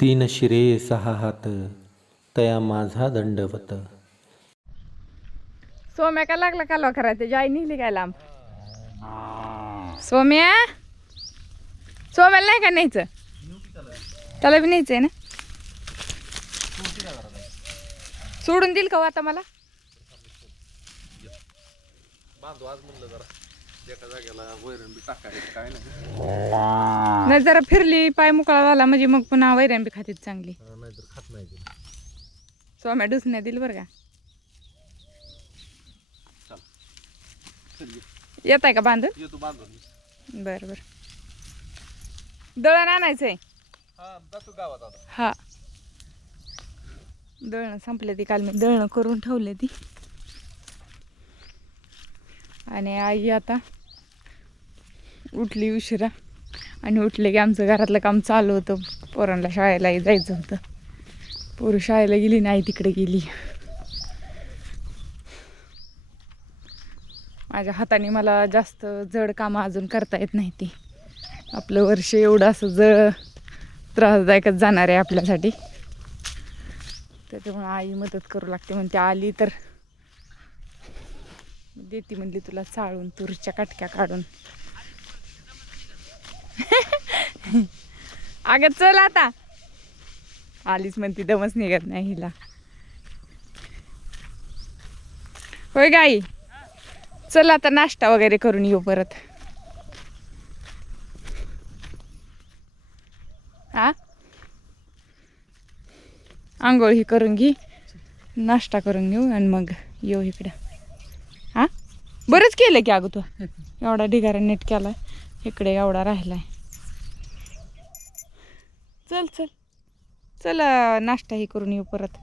तीन शिरे सहा हात तया माझा दंडवत. सोम्या का लागला कालवा करायचं त्याची आई निघली काय लांब? सोम्या? सोम्याला नाही का न्यायचं? त्याला बी न्यायचंय ना? सोडून देईल का हो आता मला? नाही. जरा फिरली पाय मोकळा झाला म्हणजे मग पुन्हा वैरण बी खातीत चांगली. नाहीतर खात नाही सोम्या डुसण्या दिल बरं का? येत आहे का बांधून? येतो बांधून बरं बरं. दळण हा जातो गावात आता. हा. दळणं संपले ती काल मी. दळणं करून ठेवले ती. आणि आई आता उठली उशिरा. आणि उठले की आमचं घरातलं काम चालू होतं. पोरांना शाळेलाही जायचं होतं. पोरं शाळेला गेली नाही तिकडे गेली. माझ्या हाताने मला जास्त जड कामं अजून करता येत नाही ती. आपलं वर्ष एवढं असं जड त्रासदायकच जाणार आहे आपल्यासाठी. त्याच्यामुळे आई मदत करू लागते. म्हणते आली तर. देते म्हणली तुला चाळून तुरीच्या काटक्या काढून. अगं चल आता. आलीच म्हणती दमच निघत नाही हिला. होय गाई. चल आता नाश्ता वगैरे करून येऊ परत. हा आंघोळ ही करून घे. नाश्ता करून घेऊ आणि मग येऊ इकडं. हा बरंच केलं की अगं तू? एवढा ढिगारा नीट केला इकडे एवढा राहिलाय. चल चल. चल नाश्ताही नाश्ता ही करून येऊ परत.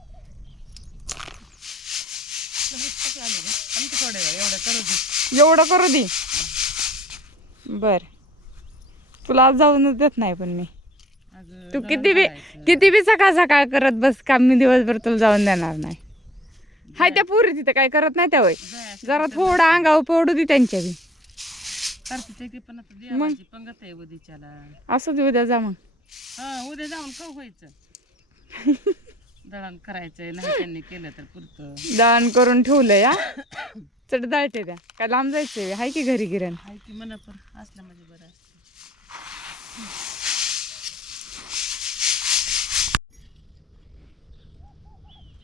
एवढं करू दे. बर. तुला आज जाऊनच देत नाही पण मी. तू किती बी किती बी सकाळ सकाळ करत बस काम मी दिवसभर तुला जाऊन देणार नाही. हाय त्या पुरी तिथं काय करत नाही त्या वय जरा थोडं अंगावर पडू दे त्यांच्या बी. कार्तिक की पण आता मग? देवाची पंगत आहे उद्याच्याला असं दे उद्या जा मग. हा उद्या जाऊन का व्हायचं दळण करायचंय नाही त्यांनी केलं तर पुरतं. दान करून ठेवलं या चढ दाळते त्या. काय लांब जायचंय हाय की घरी गिरण? आहे की म्हणा पण. असलं म्हणजे बरं असतं.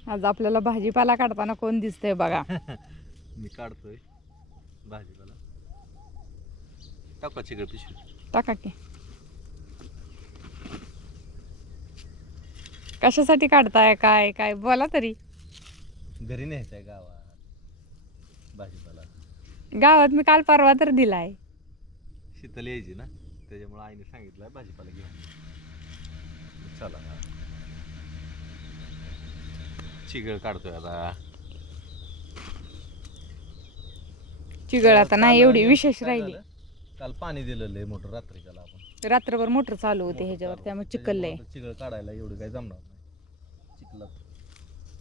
आज आपल्याला भाजीपाला काढताना कोण दिसतंय बघा. मी काढतोय. भाजीपाला. टाका चिकट पिशवी. टाका की. कशासाठी काढताय? काय काय? बोला तरी. घरी न्यायचंय गावात भाजीपाला. गावात मी काल परवा तर दिलाय. शीतल यायची ना त्याच्यामुळे आईने सांगितलं भाजीपाला घेऊन चला. चिगळ काढतोय आता. चिगळ आता नाही एवढी विशेष काय राहिली. झालं? काल पाणी दिलेलं आहे मोटर रात्रीच्याला आपण. रात्रभर मोटर चालू होते ह्याच्यावर त्यामुळे चिकललंय त्याच्यामुळं चिगळ काढायला एवढं काही जमणार नाही. चिखलात.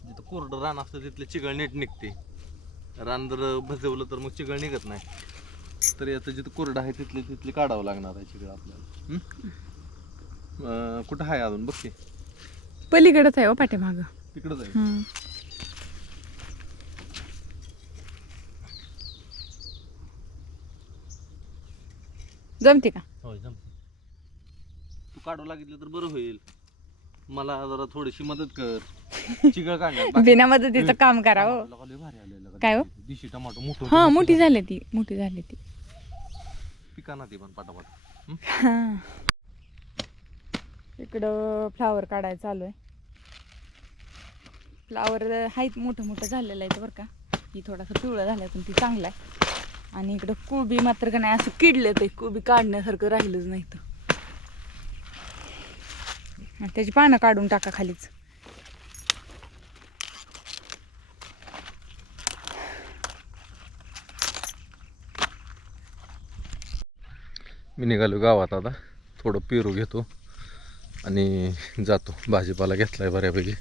जिथं कोरडं रान असतं तिथलं चिगळ नीट निघते. रान जर भजवलं तर मग चिगळ निघत नाही. तरी आता जिथं कोरडं आहे तिथले तिथले काढावं लागणार आहे चिगळ आपल्याला? अं, कुठं आहे अजून? बघ की. पलीकडेच आहे हो पाठीमाग. तिकडंच आहे. जमते का? होय जमते. तू काढू लागितलं तर बरं होईल. मला जरा थोडीशी मदत कर. चिगळ काढण्यात बिना मदतीचं काम करा हो. भारी. काय हो? दिशी टमाटो मोठं हा मोठी. झाली ती मोठी झाली ती. पिकाना ती पण पटापट? हा? इकडं फ्लावर काढायचं चालू आहे. फ्लावर आहेत मोठं मोठं झालेलं आहे बरं का. ही थोडासा पिवळं झालं पण ती चांगलं आहे. आणि इकडं कोबी मात्र का नाही असं किडलं ते कोबी काढण्यासारखं राहिलंच नाही तर त्याची पानं काढून टाका खालीच. मी निघालो गावात आता. थोडं पेरू घेतो आणि जातो. भाजीपाला घेतलाय बऱ्यापैकी.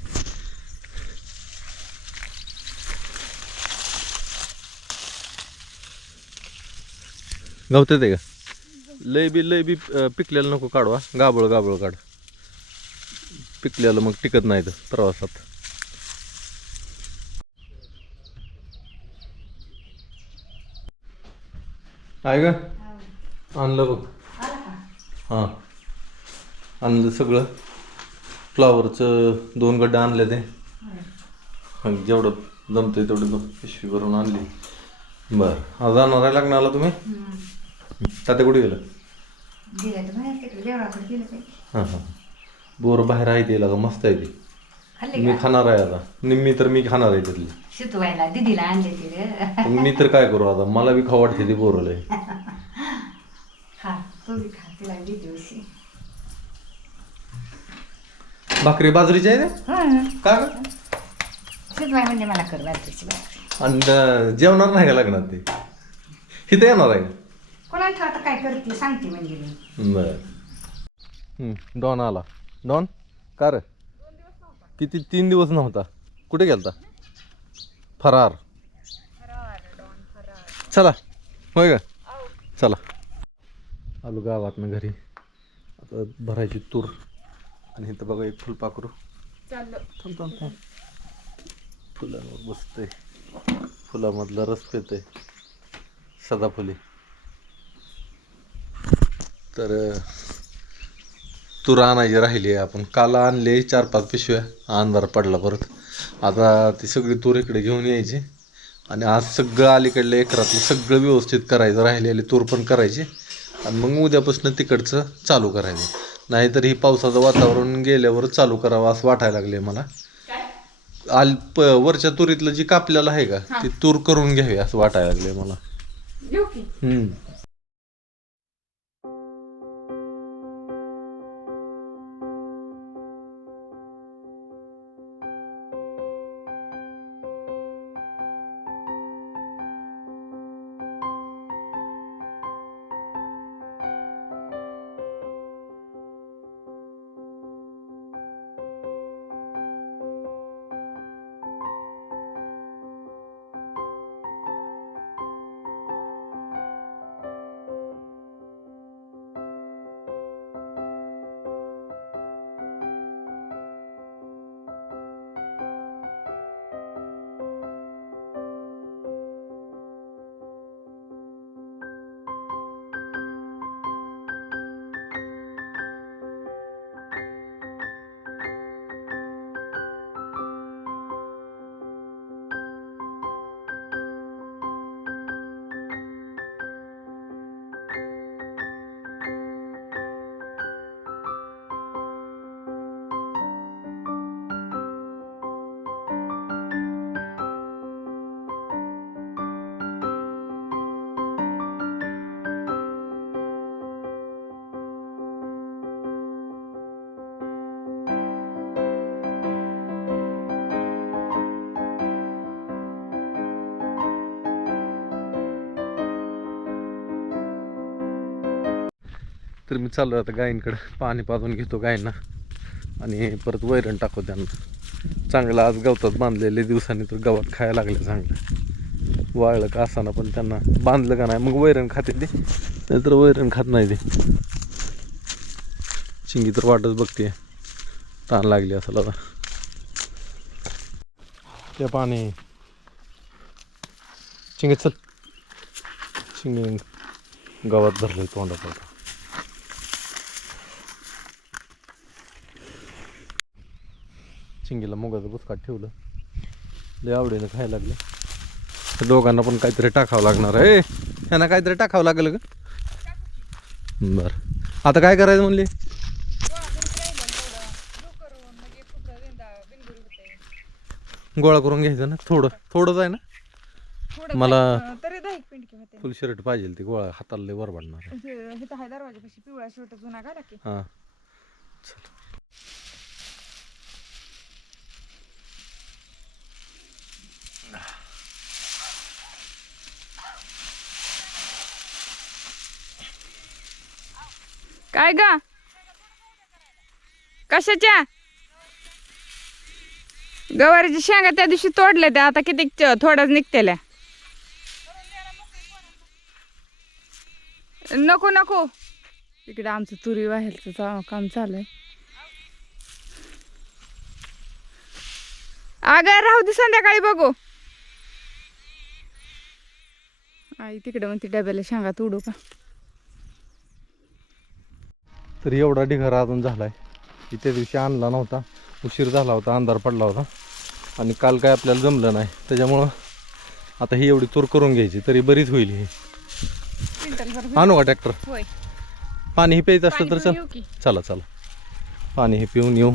गवत आहे का? लय बी लय बी पिकलेलं नको काढवा. गाबळ गाबळ काढ. पिकलेलं मग टिकत नाही तर प्रवासात. आहे का? आणलं बघ. हां. आणलं सगळं. फ्लावरचं दोन गड्डे आणले ते. जेवढं जमतंय तेवढं पिशवी भरून आणली. बरं. आज जाणार आहे लग्नाला तुम्ही? तात्या कुठे गेलं? गेलं तर बाहेर तिकडे देवळाकडे गेलं ते हां हां. बोरं बाहेर आहे ते का मस्त आहे ती. खाल्ले मी का खाणार आहे आता. निम्मी तर मी खाणार आहे त्यातली शितवायला दिदीला आणले तिथे पण मी तर काय करू आता? मला बी खाऊ वाटते ती बोरं लय. खा तू बी खा तिला दे दिवशी भाकरी बाजरीची आहे ना? का ग? शितवाय म्हणजे मला कर बाजरीची भाकरी. आणि अं, जेवणार नाही का लग्नात ते? इथं येणार आहे का? कोणाला आता काय करते? सांगते म्हणजे मी. बर. डॉन आला. डॉन का रे? किती तीन दिवस नव्हता. कुठे गेलता? फरार. चला. होय का? चला. आलो गावातनं घरी. आता भरायची तूर. आणि इथं बघा एक फुलपाखरू चाललं. थांब थांब थांब. फुलांवर बसतंय. फुलामधला रस पेतंय. सदाफुली. तर तूर आणायची राहिली आहे आपण. काल आणले चार पाच पिशव्या. अंधार पडला परत. आता ती सगळी तूर इकडे घेऊन यायची. आणि आज सगळं अलीकडलं एकरातलं सगळं व्यवस्थित करायचं. राहिलेली तूर पण करायची. आणि मग उद्यापासून तिकडचं चालू करायचं. नाहीतर ही पावसाचं वातावरण गेल्यावर चालू करावं असं वाटायला लागले मला. आल प वरच्या तुरीतलं जी कापलेलं आहे का ती तूर करून घ्यावी असं वाटायला लागले मला. हम्म. तर मी चाललो आता गायींकडं. पाणी पाजून घेतो गायींना. आणि परत वैरण टाकू त्यांना. चांगलं आज गवतात बांधलेले दिवसांनी तर गवत खायला लागले चांगलं. वाळलं का असताना पण त्यांना. बांधलं का नाही? मग वैरण खाते ते. नाहीतर वैरण खात नाही ते. चिंगी तर वाटच बघते. ताण लागली असं आता. ते पाणी. चिंगे चल. चिंगे गवत धरलंय तोंडात चिंगीला मुगाचं बुसकाट ठेवलं. लय आवडीनं खायला लागले. दोघांना पण काहीतरी टाकावं लागणार आहे. ए, यांना काहीतरी टाकावं लागेल का बरं. आता काय करायचं म्हणले? गोळा करून घ्यायचं ना? थोडं थोडंच आहे ना? मला फुल शर्ट पाहिजे ती गोळा हाताला लय वर पडणार हां. काय ग? कशाच्या? गवारीची शेंगा त्या दिवशी तोडल्या त्या आता किती थोड्याच निघतेल्या. नको नको. इकडे आमचं तुरी व्हायचं काम चालू आहे अगं राहू दे संध्याकाळी बघू. आई तिकडे म्हणते डब्याला शेंगा तोडू का? तर एवढा ढिगारा अजून झालाय. की त्या दिवशी आणला नव्हता. उशीर झाला होता अंधार पडला होता. आणि काल काय आपल्याला जमलं नाही. त्याच्यामुळं आता ही एवढी तूर करून घ्यायची तरी बरीच होईल ही. आणू का ट्रॅक्टर? पाणी हे प्यायचं असलं तर चल? चला चला. पाणी हे पिऊन येऊ.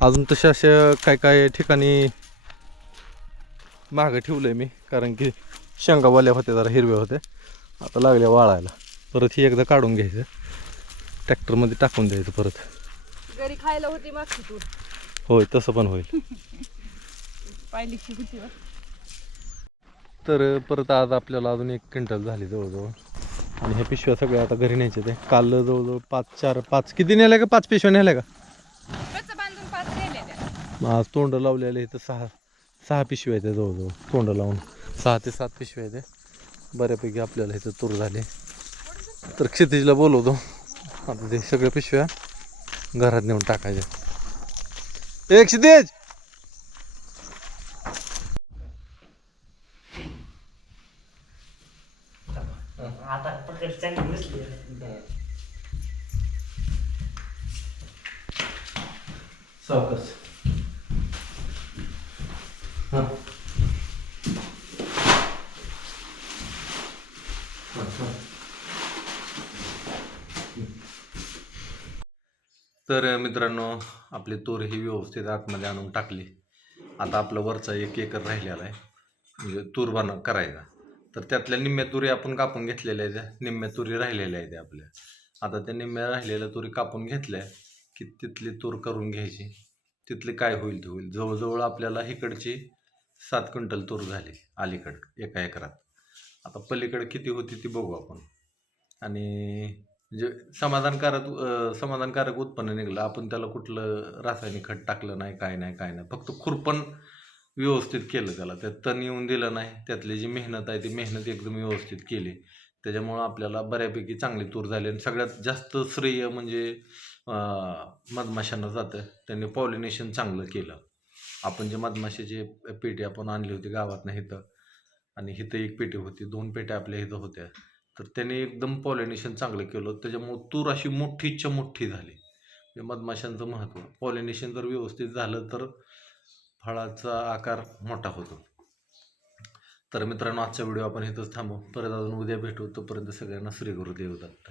अजून तशा अशा काय काय ठिकाणी मागं ठेवलंय मी कारण की शेंगावाल्या होत्या जरा हिरव्या होत्या. आता लागल्या वाळायला. परत ही एकदा काढून घ्यायचं. ट्रॅक्टरमध्ये टाकून द्यायचं परत. घरी खायला होती मागची होय तसं पण होईल. होती बघ. तर परत आज आपल्याला अजून एक क्विंटल झाली जवळजवळ. आणि ह्या पिशव्या सगळ्या आता घरी न्यायचे ते. काल जवळजवळ पाच चार पाच. किती नेल्या का पाच पिशव्या नेल्या का? कच्चं बांधून पाच नेल्या त्या. मग आज तोंड लावलेले इथं सहा सहा पिशव्या आहेत जवळजवळ. तोंड लावून. सहा ते सात पिशव्या आहेत बऱ्यापैकी आपल्याला इथं तूर झाले. तर क्षितिजला बोलवतो. आता ते सगळ्या पिशव्या घरात नेऊन टाकायच्या एक क्षितिज आता पकड चांगली बसली सावकाश हां तर मित्रांनो आपली तूर ही व्यवस्थित आतमध्ये आणून टाकली. आता आपलं वरचा एक एकर राहिलेला आहे. म्हणजे तूर बन करायचा. तर त्यातल्या निम्म्या तुरी आपण कापून घेतलेल्या आहेत. निम्म्या तुरी राहिलेल्या आहेत आपल्या. आता त्या निम्म्या राहिलेल्या तुरी कापून घेतल्या की तिथली तूर करून घ्यायची. तिथली काय होईल ते होईल. जवळजवळ आपल्याला इकडची सात क्विंटल तूर झाली अलीकडं एका एकरात. आता पलीकडे किती होती ती बघू आपण. आणि म्हणजे समाधानकारक समाधानकारक उत्पन्न निघलं. आपण त्याला कुठलं रासायनिक खत टाकलं नाही काय नाही काय नाही. फक्त खुरपण व्यवस्थित केलं त्याला. त्यात तण येऊन दिलं नाही. त्यातली जी मेहनत आहे ती मेहनत एकदम व्यवस्थित केली. त्याच्यामुळं आपल्याला बऱ्यापैकी चांगली तूर झाली. आणि सगळ्यात जास्त श्रेय म्हणजे मधमाशांना जातं. त्यांनी पॉलिनेशन चांगलं केलं. आपण जे मधमाशाची पेटी आपण आणली होती गावातनं इथं आणि इथं एक पेटी होती. दोन पेट्या आपल्या इथं होत्या. तर त्याने एकदम पॉलिनेशन चांगलं केलं. त्याच्यामुळं तूर अशी मोठीच्या मोठी झाली. म्हणजे मधमाशांचं महत्त्व. पॉलिनेशन जर व्यवस्थित झालं तर फळाचा आकार मोठा होतो. तर मित्रांनो आजचा व्हिडिओ आपण इथंच थांबू परत अजून उद्या भेटू. तोपर्यंत सगळ्यांना श्री गुरुदेव दत्त.